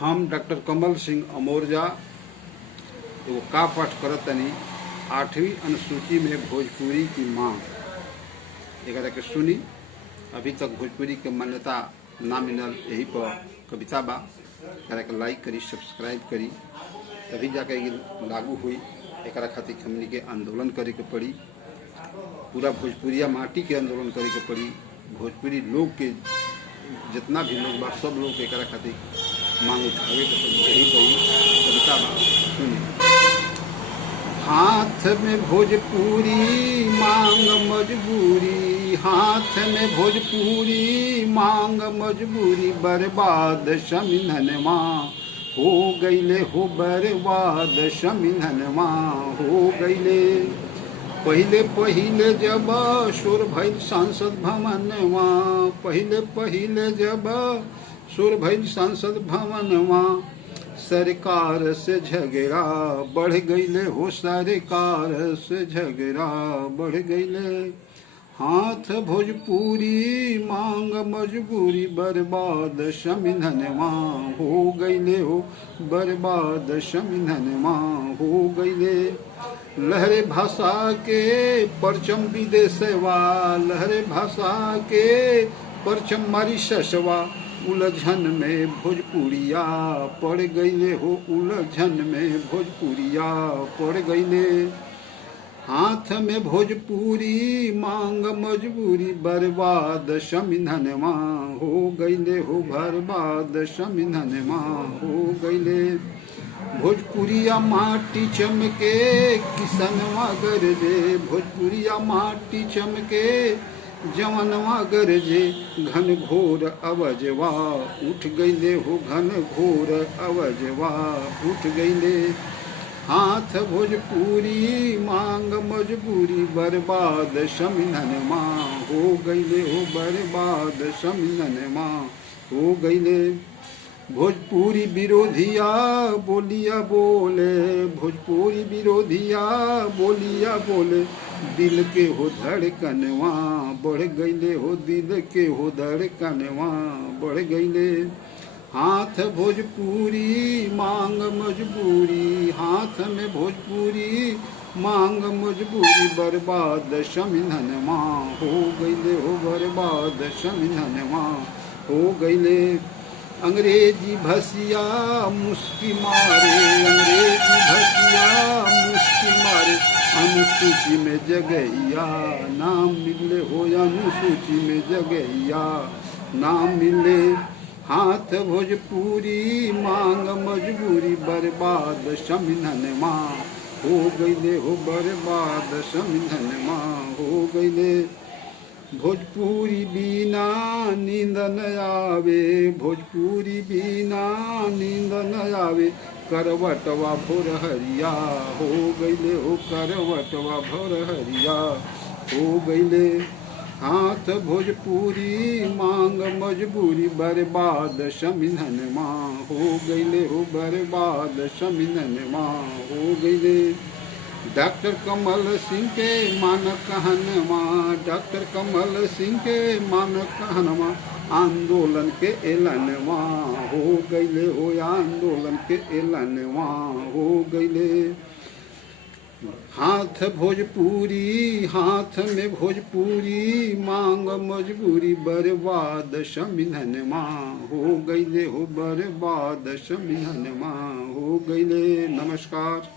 हम डॉक्टर कमल सिंह अमोरजा एगो का पाठ करत तनी 8वीं अनुसूची में भोजपुरी की मांग एकरा के सुनी। अभी तक भोजपुरी के मान्यता ना मिलल, यही पर कविता बा। एकरा के लाइक करी, सब्सक्राइब करी, तभी जाके ये लागू हुई। एकरा खातिर हमनी के आंदोलन करे के पड़ी, पूरा भोजपुरिया माटी के आंदोलन करे के पड़ी। भोजपुरी लोग के जितना भी लोग बा सब लोग के एकरा खातिर मांग उठावे के पड़ी। यही पड़ी कविता बा, सुनी। हाथ में भोजपुरी मांग मजबूरी, हाथ में भोजपुरी मांग मजबूरी, बर्बाद शमिननवा हो गईले हो, बर्बाद शमिननवा हो गईले। पहिले पहिले जब सुर भइल सांसद भवनवा, पहिले पहिले जब सुर भइल सांसद भवनवा, सरकार से झगड़ा बढ़ गईले हो, सरकार से झगड़ा बढ़ गईले। हाथ भोजपुरी मांग मजबूरी, बर्बाद शमिननवा हो गईले हो, बर्बाद शमिननवा हो गईले। लहरे भाषा के परचम विदेशवा, लहरे भाषा के परचम मारी शशवा, उलझन में भोजपुरिया पड़ गईले हो, उलझन में भोजपुरिया पड़ गईले। हाथ में भोजपुरी मांग मजबूरी, बर्बाद शमिननवा हो गईले हो, बर्बाद शमिननवा हो गईले। भोजपुरिया माटी चमके किसनवा गरजे, भोजपुरिया माटी चमके जवनवा गरजे, घन घोर अवजवा उठ गईले हो, घन घोर अवजवा उठ गईले। हाथ भोजपुरी मांग मजबूरी, बर्बाद शमिननवा हो गईले हो, बर्बाद शमिननवा हो गईले। भोजपुरी विरोधिया बोलिया बोले, भोजपुरी विरोधिया बोलिया बोले, दिल के हो धड़कनवा बढ़ गईले हो, दिल के हो धड़कनवा बढ़ गईले। हाथ भोजपुरी मांग मजबूरी, हाथ में भोजपुरी मांग मजबूरी, बर्बाद शमिननवा हो गईले हो, बर्बाद शमिननवा हो गईले। अंग्रेजी भसिया मुस्की मारे, अंग्रेजी भसिया मुस्की मारे, अनुसूची में जगहिया नाम मिले हो, अनुसूची में जगहिया नाम मिले। हाथ भोजपुरी मांग मजबूरी, बर्बाद शमिननवा हो गईले हो, बर्बाद शमिननवा हो गईले। भोजपुरी बिना नींद न आवे, भोजपुरी बिना नींद न आवे, करवटवा भोरहरिया हो गईले हो, करवटवा भोरहरिया हो गईले। हाथ भोजपुरी मांग मजबूरी, बर्बाद शमिननवा हो गईले हो, बर्बाद शमिननवा हो गईले। डॉक्टर कमल सिंह के मान कहनवा, डॉक्टर कमल सिंह के मान कहनवा, आंदोलन के एलनवा हो गईले हो, आंदोलन के एलनवा हो गईले। हाथ भोजपुरी, हाथ में भोजपुरी मांग मजबूरी, बर्बाद शमिननवा हो गईले हो, बर्बाद शमिननवा हो गईले। नमस्कार।